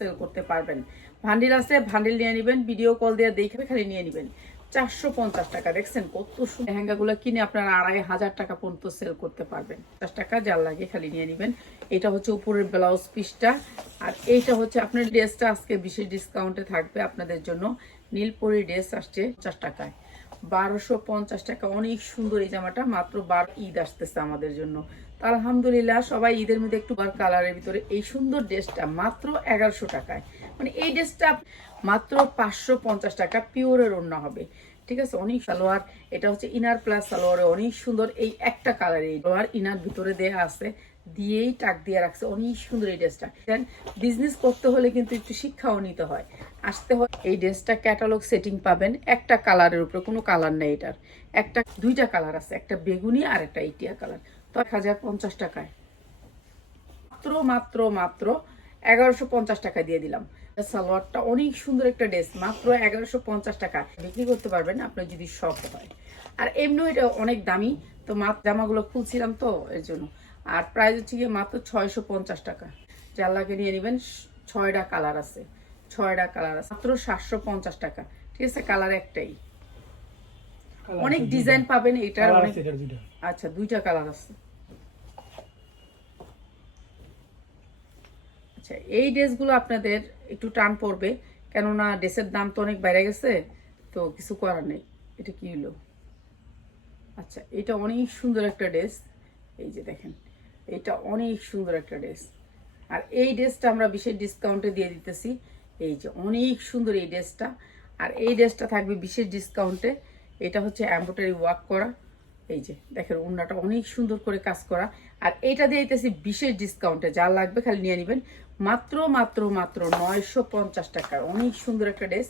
Sell করতে পারবেন। ভান্ডিল আছে ভান্ডিল নিয়ে নেবেন ভিডিও কল দিয়ে দেখবে খালি নিয়ে নেবেন। চারশো পঞ্চাশ টাকা, দেখছেন কত লেহেঙ্গাগুলো কিনে আপনারা আড়াই হাজার টাকা পর্যন্ত সেল করতে পারবেন। পঞ্চাশ টাকা, যার লাগে খালি নিয়ে নেবেন। এটা হচ্ছে উপরের ব্লাউজ পিসটা আর এইটা হচ্ছে আপনার ড্রেসটা আজকে বিশেষ ডিসকাউন্টে থাকবে আপনাদের জন্য। নীলপরি ড্রেস আসছে পঞ্চাশ টাকায়। বারোশো পঞ্চাশ টাকা। অনেক সুন্দর এই জামাটা, মাত্র বার ঈদ আসতেছে আমাদের জন্য। আলহামদুলিল্লাহ সবাই ঈদের মধ্যে একটু বার কালারের ভিতরে এই সুন্দর ড্রেসটা মাত্র এগারোশো টাকায়। মানে এই ড্রেসটা মাত্র পাঁচশো পঞ্চাশ টাকা, পিওরের অন্য হবে। ঠিক আছে? অনেক সালোয়ার। এটা হচ্ছে ইনার প্লাস সালোয়ারে অনেক সুন্দর এই একটা কালার এই সালোয়ার ইনার ভিতরে দেয়া আছে। দিয়েই টাক দিয়ে রাখছে। অনেক সুন্দর এই ড্রেসটা। দেন বিজনেস করতে হলে কিন্তু একটু শিক্ষাও নিতে হয়। আসতে হয়। এই ড্রেসটা ক্যাটালগ সেটিং পাবেন। একটা কালারের উপরে কোনো কালার নেই এটার। একটা, দুইটা কালার আছে। একটা বেগুনি আর একটা ইটিয়া কালার তো এক হাজার পঞ্চাশ টাকায়। মাত্র মাত্র মাত্র এগারোশো টাকা দিয়ে দিলাম। সালোয়ারটা অনেক সুন্দর একটা ড্রেস মাত্র এগারোশো পঞ্চাশ টাকা। বিক্রি করতে পারবেন আপনার যদি শখ হয়। আর এমনিও এটা অনেক দামি তো মাত্র জামাগুলো খুলছিলাম তো এর জন্য। আর প্রাইস হচ্ছে গিয়ে মাত্র ছয়শো পঞ্চাশ টাকা। লাগে নিয়ে নেবেন ছয়টা কালার আছে ছয়টা কালার আছে মাত্র সাতশো পঞ্চাশ টাকা। ঠিক আছে কালার একটাই। অনেক ডিজাইন পাবেন এটার অনেক দুইটা। আচ্ছা দুইটা কালার আছে। আচ্ছা এই ড্রেসগুলো আপনাদের একটু টান পড়বে, কেননা ড্রেসের দাম তো অনেক বেড়ে গেছে, তো কিছু করার নেই। এটা কি হলো? আচ্ছা এটা অনেক সুন্দর একটা ড্রেস। এই যে দেখেন, এটা অনেক সুন্দর একটা ড্রেস। আর এই ড্রেসটা আমরা বিশেষ ডিসকাউন্টে দিয়ে দিতেছি। এই যে অনেক সুন্দর এই ড্রেসটা। আর এই ড্রেসটা থাকবে বিশেষ ডিসকাউন্টে। এটা হচ্ছে এম্ব্রয়ডারি ওয়ার্ক করা। এই যে দেখেন, ওড়নাটা অনেক সুন্দর করে কাজ করা। আর এইটা দিয়ে দিতেছি বিশেষ ডিসকাউন্টে। যা লাগবে খালি নিয়ে নেবেন। মাত্র মাত্র মাত্র নয়শো পঞ্চাশ টাকা অনেক সুন্দর একটা ড্রেস।